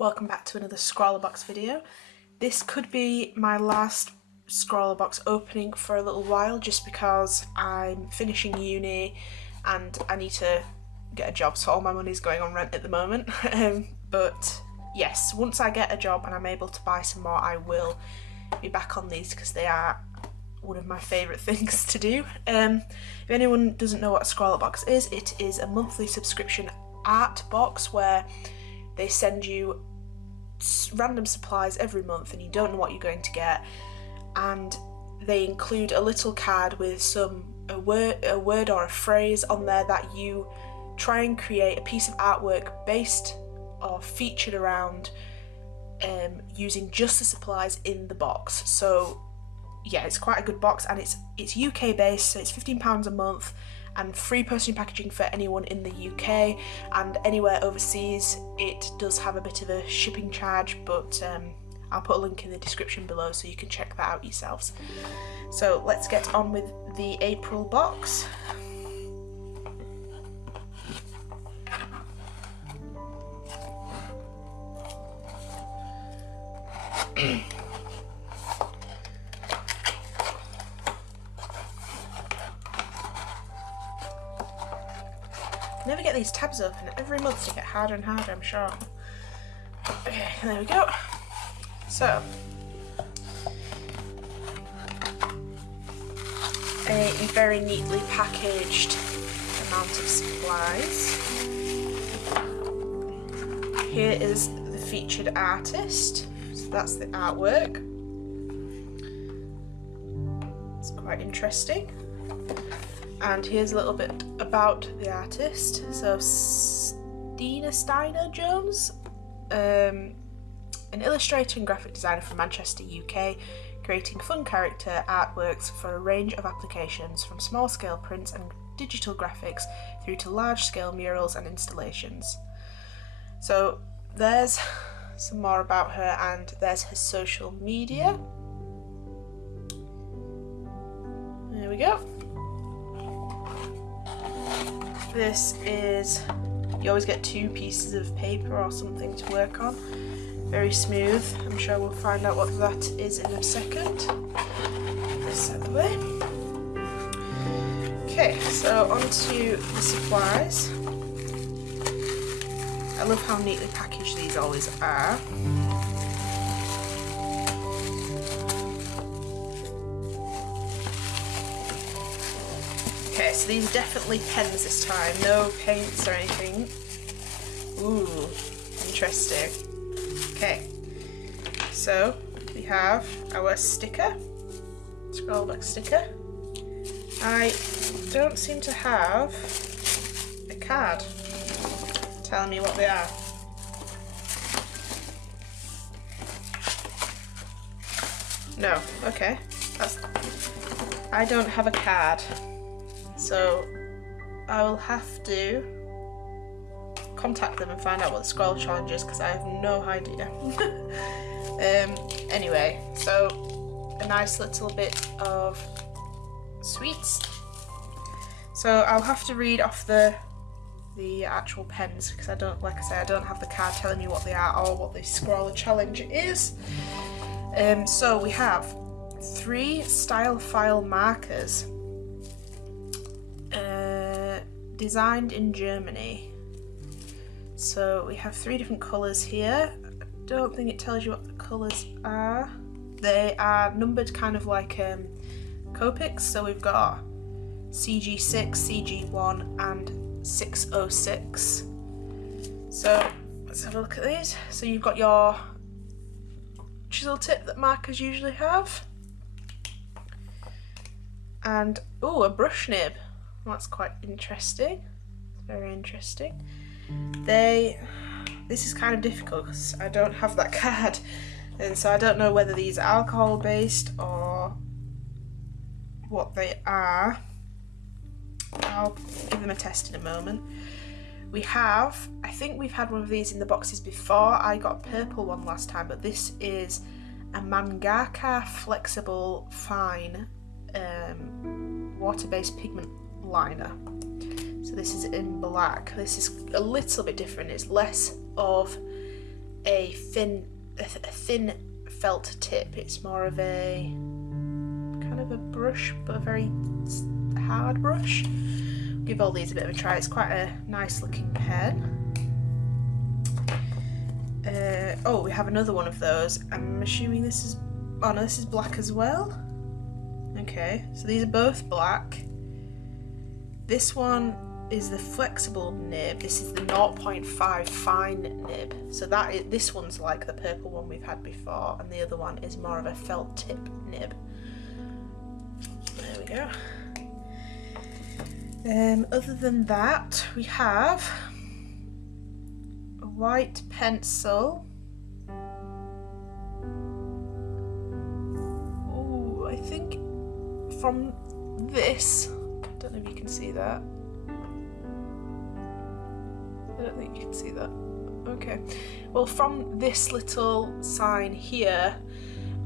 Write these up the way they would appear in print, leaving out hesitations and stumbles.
Welcome back to another ScrawlrBox video. This could be my last ScrawlrBox opening for a little while just because I'm finishing uni and I need to get a job, so all my money's going on rent at the moment. But yes, once I get a job and I'm able to buy some more, I will be back on these because they are one of my favourite things to do. If anyone doesn't know what a ScrawlrBox is, it is a monthly subscription art box where they send you random supplies every month and you don't know what you're going to get, and they include a little card with a word or a phrase on there that you try and create a piece of artwork based or featured around using just the supplies in the box. So yeah, it's quite a good box, and it's UK based, so it's £15 a month and free postage and packaging for anyone in the UK, and anywhere overseas it does have a bit of a shipping charge, but I'll put a link in the description below so you can check that out yourselves. So let's get on with the April box. Never get these tabs open. Every month they get harder and harder, I'm sure. Okay, there we go. So, a very neatly packaged amount of supplies. Here is the featured artist. So that's the artwork. It's quite interesting. And here's a little bit about the artist. So Steiner Jones, an illustrator and graphic designer from Manchester, UK, creating fun character artworks for a range of applications, from small scale prints and digital graphics through to large scale murals and installations. So there's some more about her, and there's her social media. There we go. This is, you always get 2 pieces of paper or something to work on. Very smooth. I'm sure we'll find out what that is in a second. This out of the way. Okay, so on to the supplies. I love how neatly packaged these always are. Okay, so these are definitely pens this time, no paints or anything. Ooh, interesting. Okay, so we have our sticker, ScrawlrBox sticker. I don't seem to have a card telling me what they are. No, okay, I don't have a card. So I will have to contact them and find out what the Scrawlr challenge is, because I have no idea. Anyway, so a nice little bit of sweets. So I'll have to read off the actual pens, because I don't, like I say, I don't have the card telling me what they are or what the Scrawlr challenge is. So we have 3 Stylefile markers. Designed in Germany. So we have 3 different colours here. I don't think it tells you what the colours are. They are numbered kind of like Copics, so we've got CG6, CG1 and 606. So let's have a look at these. So you've got your chisel tip that markers usually have, and ooh, a brush nib. Well, that's quite interesting. It's very interesting. This is kind of difficult because I don't have that card, and so I don't know whether these are alcohol based or what they are. I'll give them a test in a moment. We have, I think we've had one of these in the boxes before. I got a purple one last time, but this is a Mangaka Flexible Fine water-based pigment liner. So this is in black. This is a little bit different. It's less of a thin felt tip. It's more of a kind of a brush, but a very hard brush. Give all these a bit of a try. It's quite a nice looking pen. Oh, we have another one of those. I'm assuming this is, oh no, this is black as well. Okay, so these are both black. This one is the flexible nib. This is the 0.5 fine nib. So this one's like the purple one we've had before, and the other one is more of a felt tip nib. There we go. Other than that, we have a white pencil. Oh, I think from this, I don't know if you can see that. I don't think you can see that. Okay. Well, from this little sign here,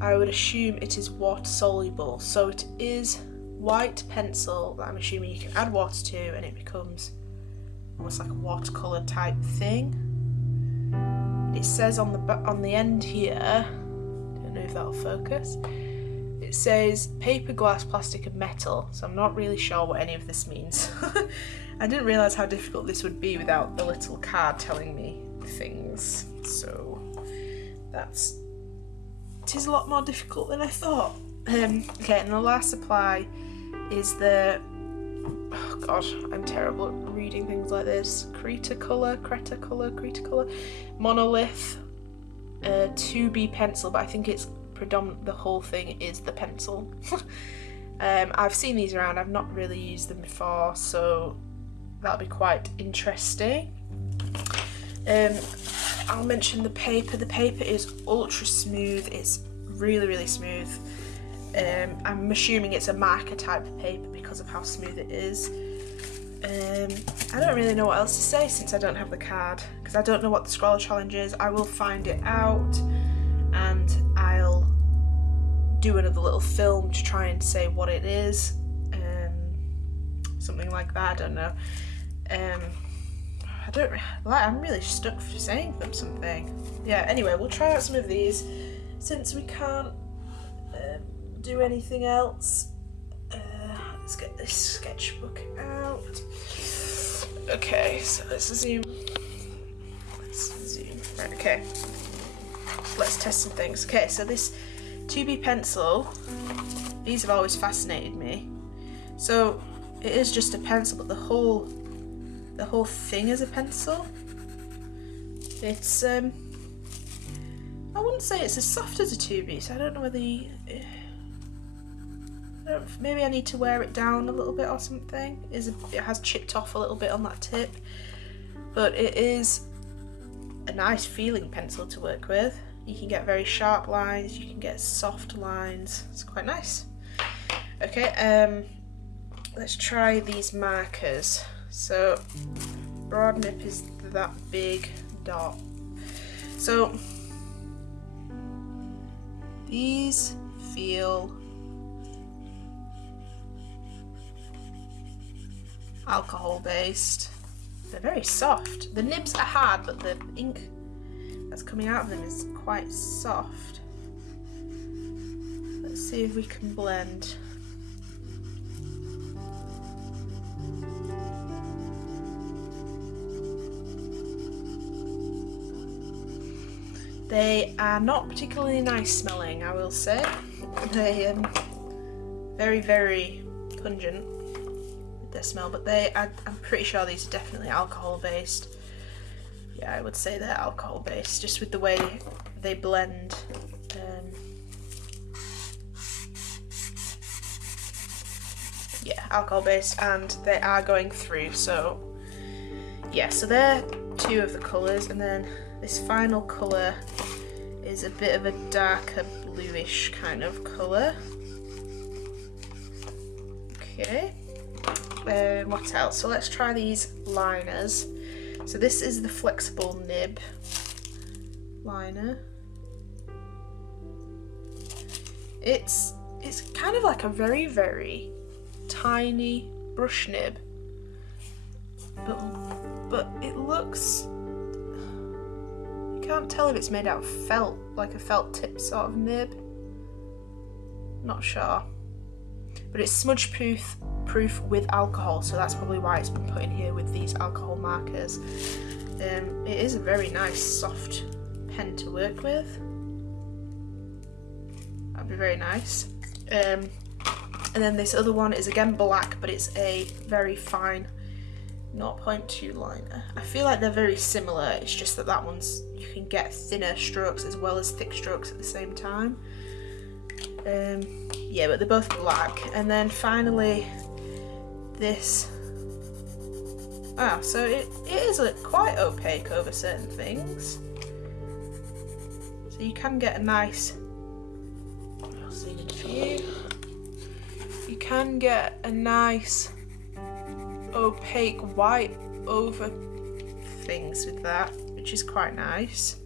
I would assume it is water soluble. So it is white pencil that I'm assuming you can add water to, and it becomes almost like a watercolor type thing. It says on the end here, don't know if that'll focus, it says paper, glass, plastic and metal, so I'm not really sure what any of this means. I didn't realise how difficult this would be without the little card telling me things, so it is a lot more difficult than I thought. Okay, and the last supply is the, oh god, I'm terrible at reading things like this, Cretecolour Monolith 2B pencil, but I think it's predominant, the whole thing is the pencil. I've seen these around, I've not really used them before, so that'll be quite interesting. I'll mention the paper. The paper is ultra smooth, it's really smooth. I'm assuming it's a marker type of paper because of how smooth it is. I don't really know what else to say since I don't have the card, because I don't know what the Scrawlr challenge is. I will find it out and I'll do another little film to try and say what it is. Something like that, I don't know. I'm really stuck for saying them something. Yeah, anyway, we'll try out some of these since we can't do anything else. Let's get this sketchbook out. Okay, so let's zoom. Right, okay. Let's test some things. Okay, so this 2B pencil, these have always fascinated me. So it is just a pencil, but the whole thing is a pencil. It's I wouldn't say it's as soft as a 2B, so I don't know whether maybe I need to wear it down a little bit or something. It has chipped off a little bit on that tip, but it is a nice feeling pencil to work with. You can get very sharp lines, you can get soft lines, it's quite nice. Okay, let's try these markers. So broad nip is that big dot. So these feel alcohol based. They're very soft. The nibs are hard, but the ink that's coming out of them is quite soft. Let's see if we can blend. They are not particularly nice smelling, I will say. They very pungent with their smell, but I'm pretty sure these are definitely alcohol based. Yeah, I would say they're alcohol based, just with the way they blend. Yeah, alcohol based, and they are going through, so yeah, so they're two of the colours, and then this final colour is a bit of a darker bluish kind of colour. Okay, what else? So let's try these liners. So this is the flexible nib liner. It's kind of like a very tiny brush nib, but it looks can't tell if it's made out of felt, like a felt tip sort of nib. Not sure. But it's smudge proof with alcohol, so that's probably why it's been put in here with these alcohol markers. It is a very nice soft pen to work with. That'd be very nice. And then this other one is again black, but it's a very fine 0.2 liner. I feel like they're very similar, it's just that that one's, you can get thinner strokes as well as thick strokes at the same time. Yeah, but they're both black. And then finally this, so it is quite opaque over certain things. So you can get a nice, I'll zoom in for you. You can get a nice opaque white over things with that, which is quite nice.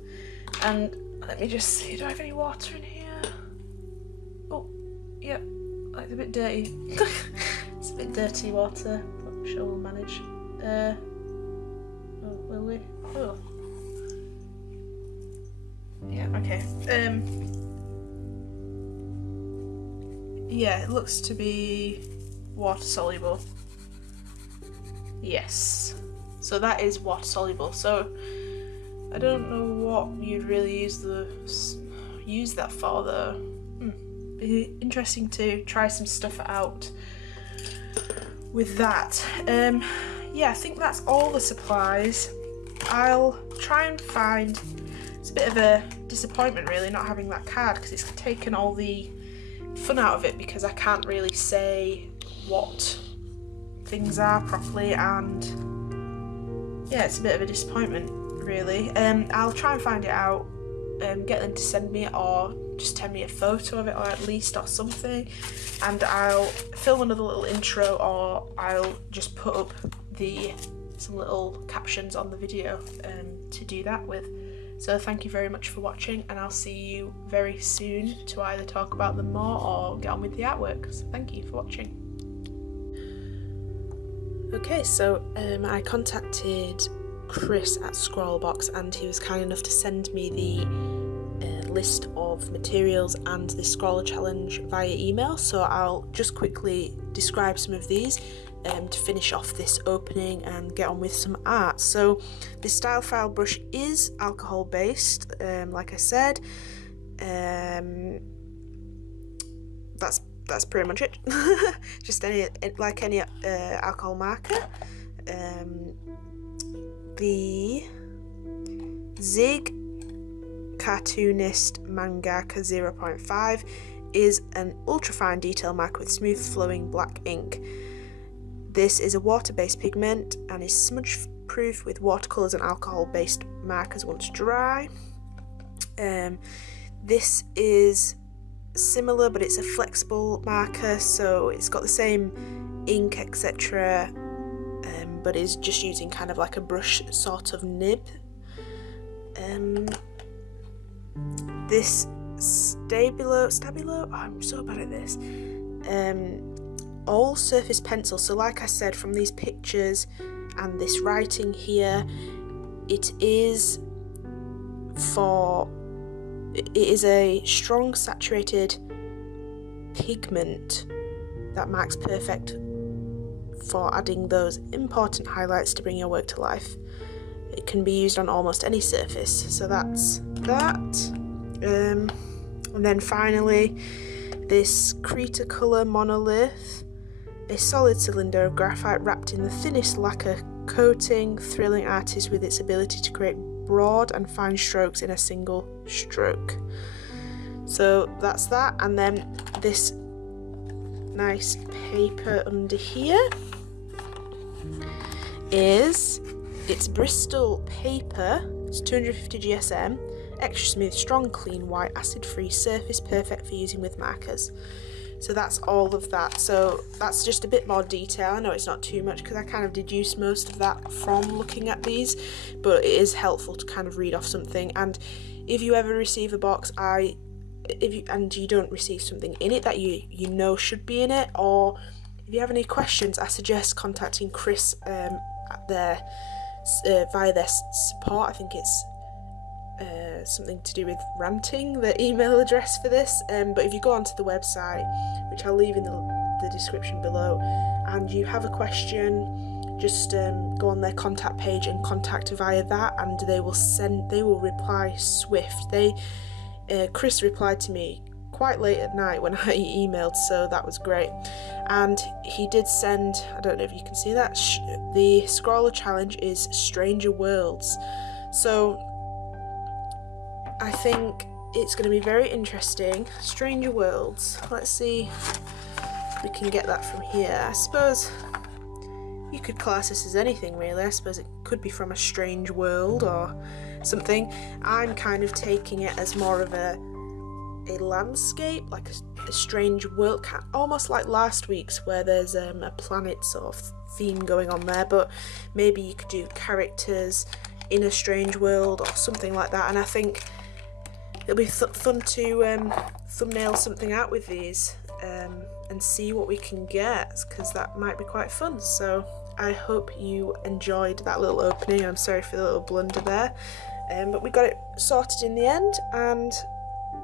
And let me just see, do I have any water in here? Oh, yeah, it's a bit dirty. It's a bit dirty water, but I'm sure we'll manage. Oh, will we? Oh. Yeah, okay. Yeah, it looks to be water soluble. Yes. So that is water soluble. So I don't know what you'd really use that for though. Be interesting to try some stuff out with that. Yeah, I think that's all the supplies. I'll try and find, it's a bit of a disappointment really not having that card because it's taken all the fun out of it because I can't really say what things are properly, and yeah, it's a bit of a disappointment really. I'll try and find it out, get them to send me it or just send me a photo of it or at least or something, and I'll film another little intro or I'll just put up some little captions on the video to do that with. So thank you very much for watching, and I'll see you very soon to either talk about them more or get on with the artwork. So thank you for watching. Okay, so I contacted Chris at ScrawlrBox and he was kind enough to send me the list of materials and the Scrawlr challenge via email, so I'll just quickly describe some of these to finish off this opening and get on with some art. So the Stylefile brush is alcohol based, like I said. That's pretty much it. Just any alcohol marker. The Zig Cartoonist Mangaka 0.5 is an ultra-fine detail marker with smooth flowing black ink. This is a water-based pigment and is smudge-proof with watercolours and alcohol-based markers once dry. This is similar, but it's a flexible marker, so it's got the same ink, etc., but is just using kind of like a brush sort of nib. This Stabilo, I'm so bad at this. All surface pencil. So like I said, from these pictures and this writing here, it is a strong saturated pigment that marks perfect for adding those important highlights to bring your work to life. It can be used on almost any surface, so that's that. And then finally, this Cretecolour Monolith, a solid cylinder of graphite wrapped in the thinnest lacquer coating, thrilling artist with its ability to create broad and fine strokes in a single stroke. So that's that, and then this nice paper under here it's Bristol Paper. It's 250 GSM, extra smooth, strong, clean, white, acid-free surface, perfect for using with markers. So that's all of that. So that's just a bit more detail. I know it's not too much because I kind of deduced most of that from looking at these, but it is helpful to kind of read off something. And if you ever receive a box and you don't receive something in it that you know should be in it, or if you have any questions, I suggest contacting Chris at via their support. I think it's something to do with ranting, the email address for this, but if you go onto the website, which I'll leave in the description below, and you have a question, just go on their contact page and contact via that, and they will reply swift. Chris replied to me quite late at night when I emailed, so that was great. And he did send, I don't know if you can see that, the Scrawlr challenge is Stranger Worlds. So I think it's going to be very interesting. Stranger Worlds. Let's see if we can get that from here. I suppose you could class this as anything really. I suppose it could be from a strange world or something. I'm kind of taking it as more of a landscape, like a strange world, almost like last week's, where there's a planet sort of theme going on there, but maybe you could do characters in a strange world or something like that. And I think it'll be fun to thumbnail something out with these and see what we can get, because that might be quite fun. So I hope you enjoyed that little opening. I'm sorry for the little blunder there, but we got it sorted in the end, and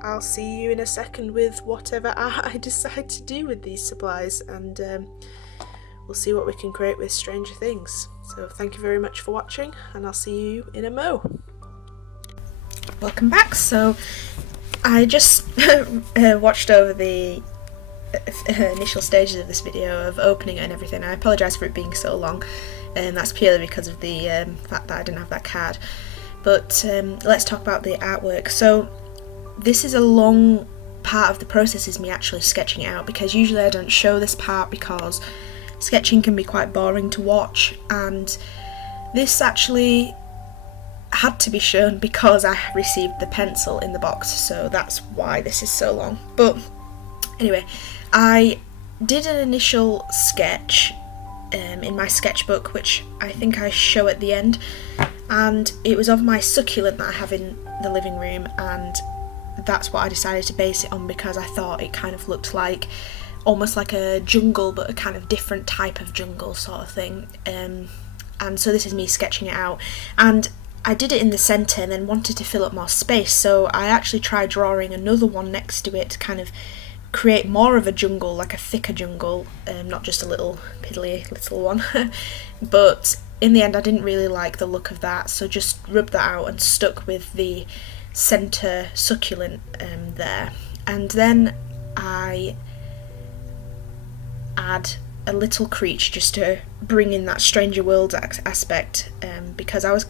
I'll see you in a second with whatever I decide to do with these supplies, and we'll see what we can create with Stranger Things. So thank you very much for watching, and I'll see you in a mo. Welcome back. So I just watched over the initial stages of this video of opening it and everything. I apologise for it being so long, and that's purely because of the fact that I didn't have that card. But let's talk about the artwork. So this is a long part of the process, is me actually sketching it out, because usually I don't show this part because sketching can be quite boring to watch, and this actually had to be shown because I received the pencil in the box, so that's why this is so long. But anyway, I did an initial sketch in my sketchbook, which I think I show at the end, and it was of my succulent that I have in the living room, and that's what I decided to base it on, because I thought it kind of looked like almost like a jungle, but a kind of different type of jungle sort of thing. And so this is me sketching it out, and I did it in the centre and then wanted to fill up more space, so I actually tried drawing another one next to it to kind of create more of a jungle, like a thicker jungle, not just a little piddly little one. But in the end I didn't really like the look of that, so just rubbed that out and stuck with the centre succulent there. And then I add a little creature just to bring in that Stranger Worlds aspect, because I'm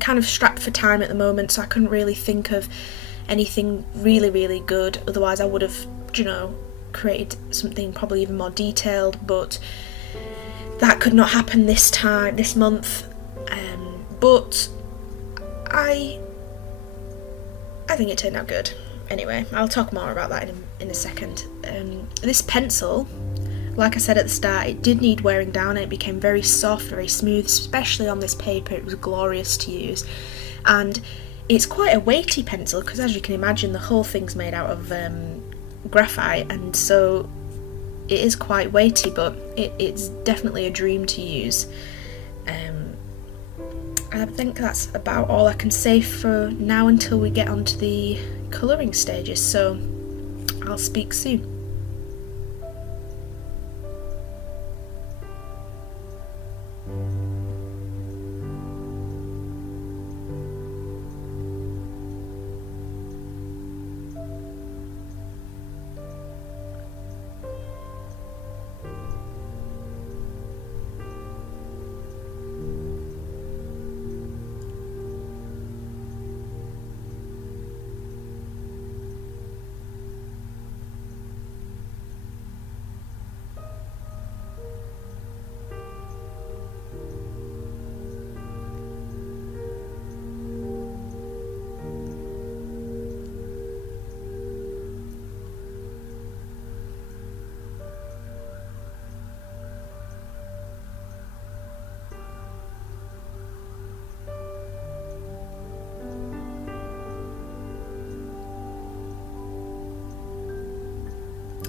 kind of strapped for time at the moment, so I couldn't really think of anything really good. Otherwise I would have, you know, created something probably even more detailed, but that could not happen this month. But I think it turned out good. Anyway, I'll talk more about that in a second. This pencil, like I said at the start, it did need wearing down, and it became very soft, very smooth, especially on this paper. It was glorious to use, and it's quite a weighty pencil, because as you can imagine the whole thing's made out of graphite, and so it is quite weighty, but it's definitely a dream to use. I think that's about all I can say for now until we get onto the colouring stages, so I'll speak soon.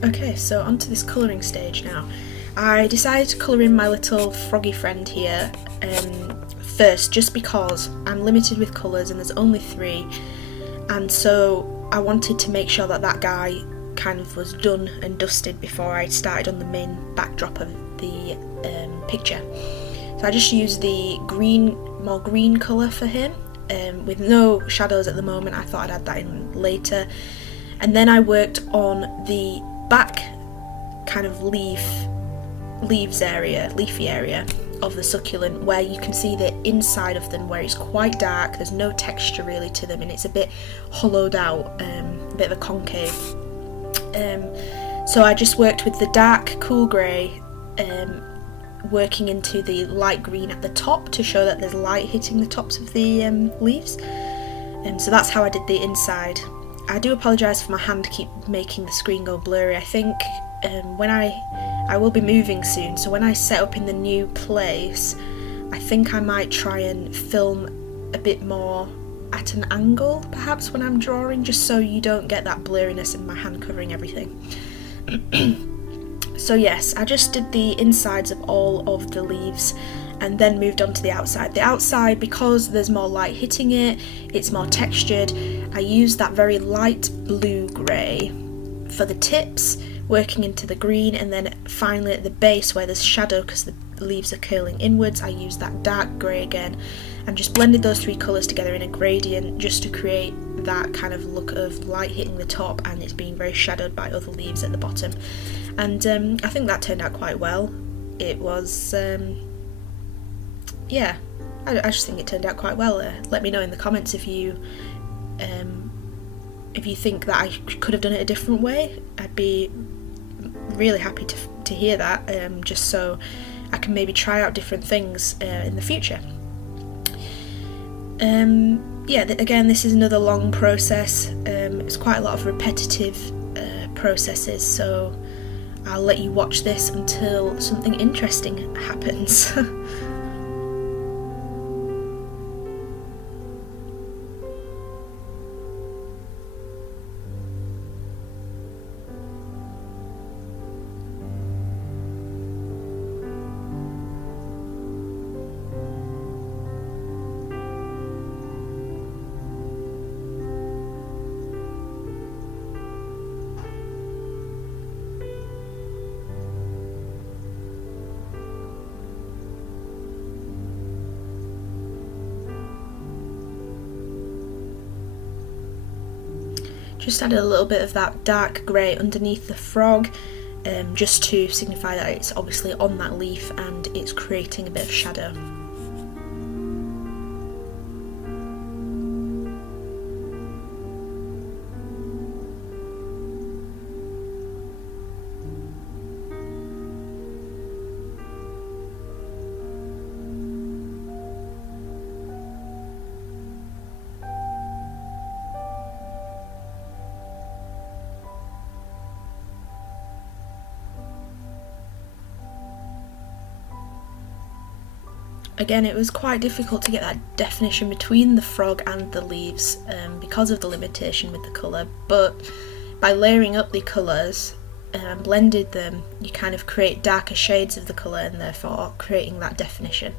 Okay, so onto this colouring stage now. I decided to colour in my little froggy friend here first, just because I'm limited with colours and there's only 3, and so I wanted to make sure that that guy kind of was done and dusted before I started on the main backdrop of the picture. So I just used the more green colour for him, with no shadows at the moment. I thought I'd add that in later. And then I worked on the back kind of leafy area of the succulent, where you can see the inside of them, where it's quite dark, there's no texture really to them, and it's a bit hollowed out, a bit of a concave. So I just worked with the dark cool grey, working into the light green at the top to show that there's light hitting the tops of the leaves. So that's how I did the inside. I do apologise for my hand keep making the screen go blurry. I think when I will be moving soon, so when I set up in the new place, I think I might try and film a bit more at an angle perhaps when I'm drawing, just so you don't get that blurriness in my hand covering everything. So yes, I just did the insides of all of the leaves and then moved on to the outside. The outside, because there's more light hitting it, it's more textured, I used that very light blue grey for the tips, working into the green, and then finally at the base where there's shadow because the leaves are curling inwards, I used that dark grey again and just blended those 3 colours together in a gradient just to create that kind of look of light hitting the top and it's being very shadowed by other leaves at the bottom. And I think that turned out quite well. It was, yeah, I just think it turned out quite well. Let me know in the comments if you think that I could have done it a different way. I'd be really happy to hear that, just so I can maybe try out different things in the future. Yeah, again, this is another long process. It's quite a lot of repetitive processes, so I'll let you watch this until something interesting happens. Just added a little bit of that dark grey underneath the frog, just to signify that it's obviously on that leaf and it's creating a bit of shadow. Again, it was quite difficult to get that definition between the frog and the leaves because of the limitation with the colour, but by layering up the colours and blended them, you kind of create darker shades of the colour and therefore creating that definition.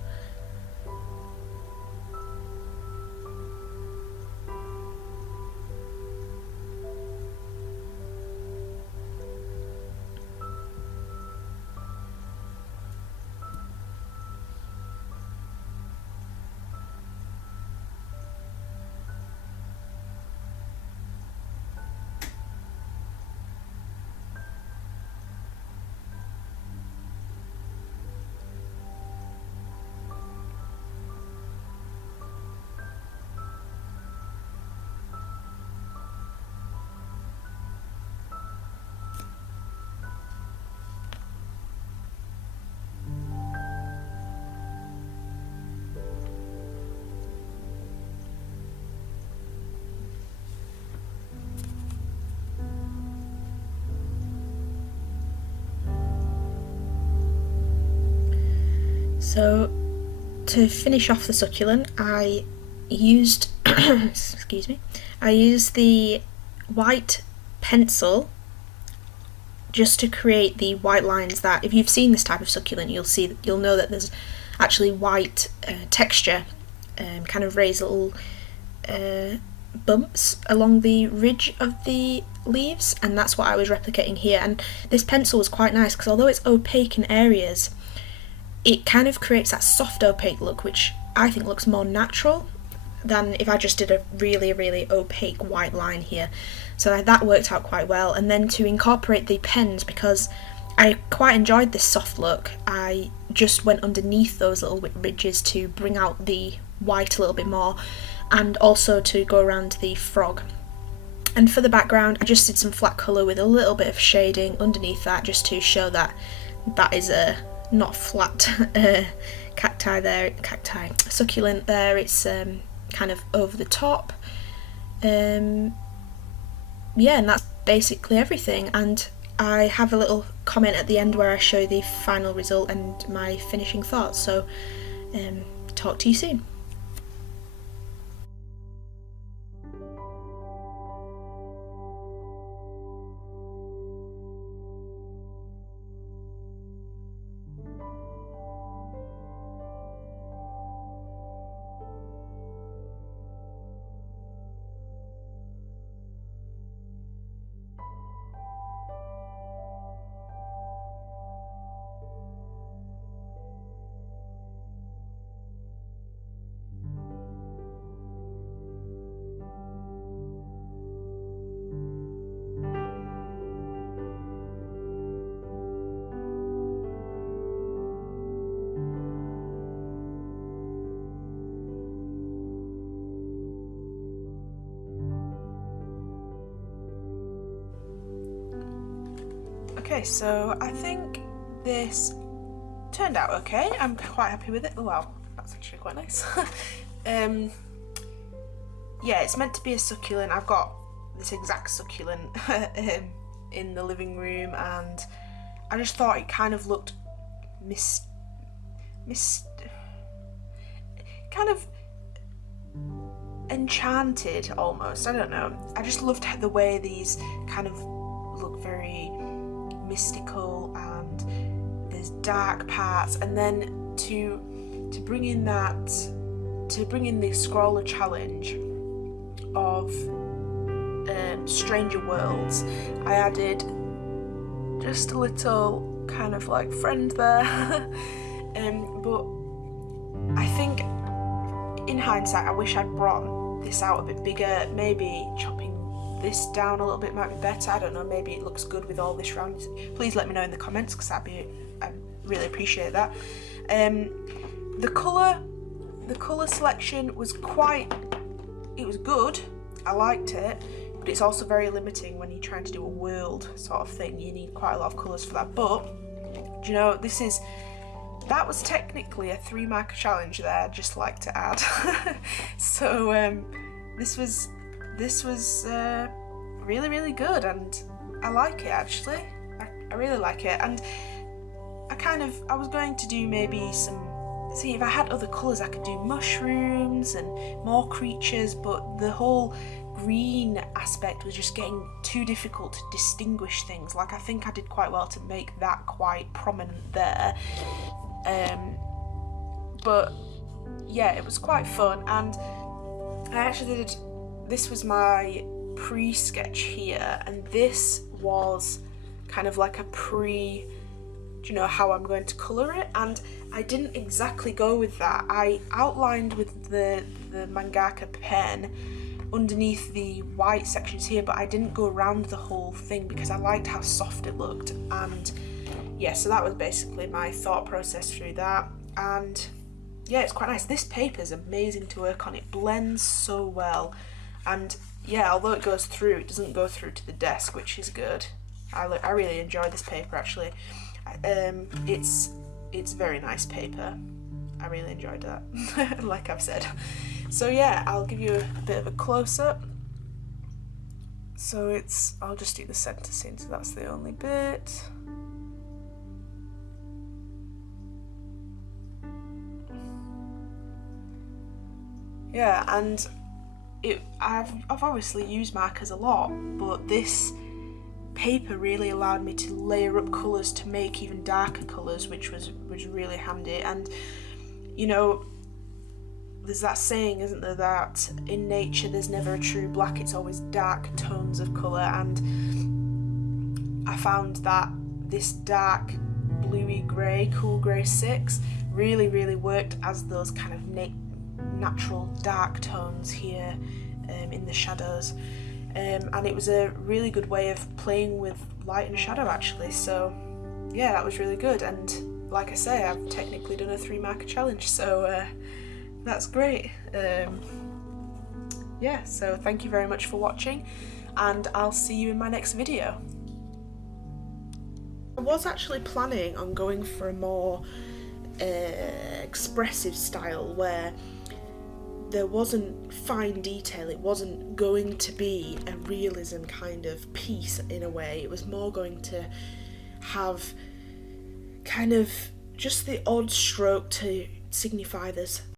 So to finish off the succulent, I used excuse me, I used the white pencil just to create the white lines that, if you've seen this type of succulent, you'll know that there's actually white texture, kind of raised little bumps along the ridge of the leaves, and that's what I was replicating here. And this pencil was quite nice because although it's opaque in areas, it kind of creates that soft opaque look, which I think looks more natural than if I just did a really, really opaque white line here. So that worked out quite well. And then to incorporate the pens, because I quite enjoyed this soft look, I just went underneath those little ridges to bring out the white a little bit more, and also to go around the frog. And for the background, I just did some flat colour with a little bit of shading underneath that, just to show that that is a not flat succulent there, it's kind of over the top. Yeah, and that's basically everything. And I have a little comment at the end where I show the final result and my finishing thoughts, so talk to you soon. Okay, so I think this turned out okay. I'm quite happy with it. Oh wow, that's actually quite nice. Yeah, it's meant to be a succulent. I've got this exact succulent in the living room, and I just thought it kind of looked kind of enchanted almost. I don't know. I just loved the way these kind of look very mystical, and there's dark parts, and then to bring in the Scrawlr challenge of Stranger Worlds, I added just a little kind of like friend there. But I think in hindsight I wish I'd brought this out a bit bigger. Maybe chopping this down a little bit might be better. I don't know, maybe it looks good with all this round. Please let me know in the comments, because I'd really appreciate that. The colour selection was it was good, I liked it, but it's also very limiting when you're trying to do a world sort of thing. You need quite a lot of colours for that. But do you know, that was technically a 3 marker challenge there, I'd just like to add. So this was really, really good, and I like it actually. I really like it, and I was going to do maybe see if I had other colours I could do mushrooms and more creatures, but the whole green aspect was just getting too difficult to distinguish things. Like, I think I did quite well to make that quite prominent there. But yeah, it was quite fun, and I actually this was my pre-sketch here, and this was kind of like a do you know how I'm going to colour it? And I didn't exactly go with that. I outlined with the Mangaka pen underneath the white sections here, but I didn't go around the whole thing because I liked how soft it looked. And yeah, so that was basically my thought process through that. And yeah, it's quite nice. This paper is amazing to work on. It blends so well, and yeah, although it goes through, it doesn't go through to the desk, which is good. I really enjoyed this paper actually. It's very nice paper. I really enjoyed that, like I've said. So yeah, I'll give you a bit of a close-up. So I'll just do the centre scene, so that's the only bit. Yeah, and I've obviously used markers a lot, but this paper really allowed me to layer up colours to make even darker colours, which was really handy. And you know, there's that saying, isn't there, that in nature there's never a true black, it's always dark tones of colour, and I found that this dark bluey grey, cool grey 6 really worked as those kind of natural dark tones here in the shadows, and it was a really good way of playing with light and shadow actually. So yeah, that was really good, and like I say, I've technically done a 3 marker challenge, so that's great. Yeah, so thank you very much for watching, and I'll see you in my next video. I was actually planning on going for a more expressive style where there wasn't fine detail, it wasn't going to be a realism kind of piece in a way, it was more going to have kind of just the odd stroke to signify this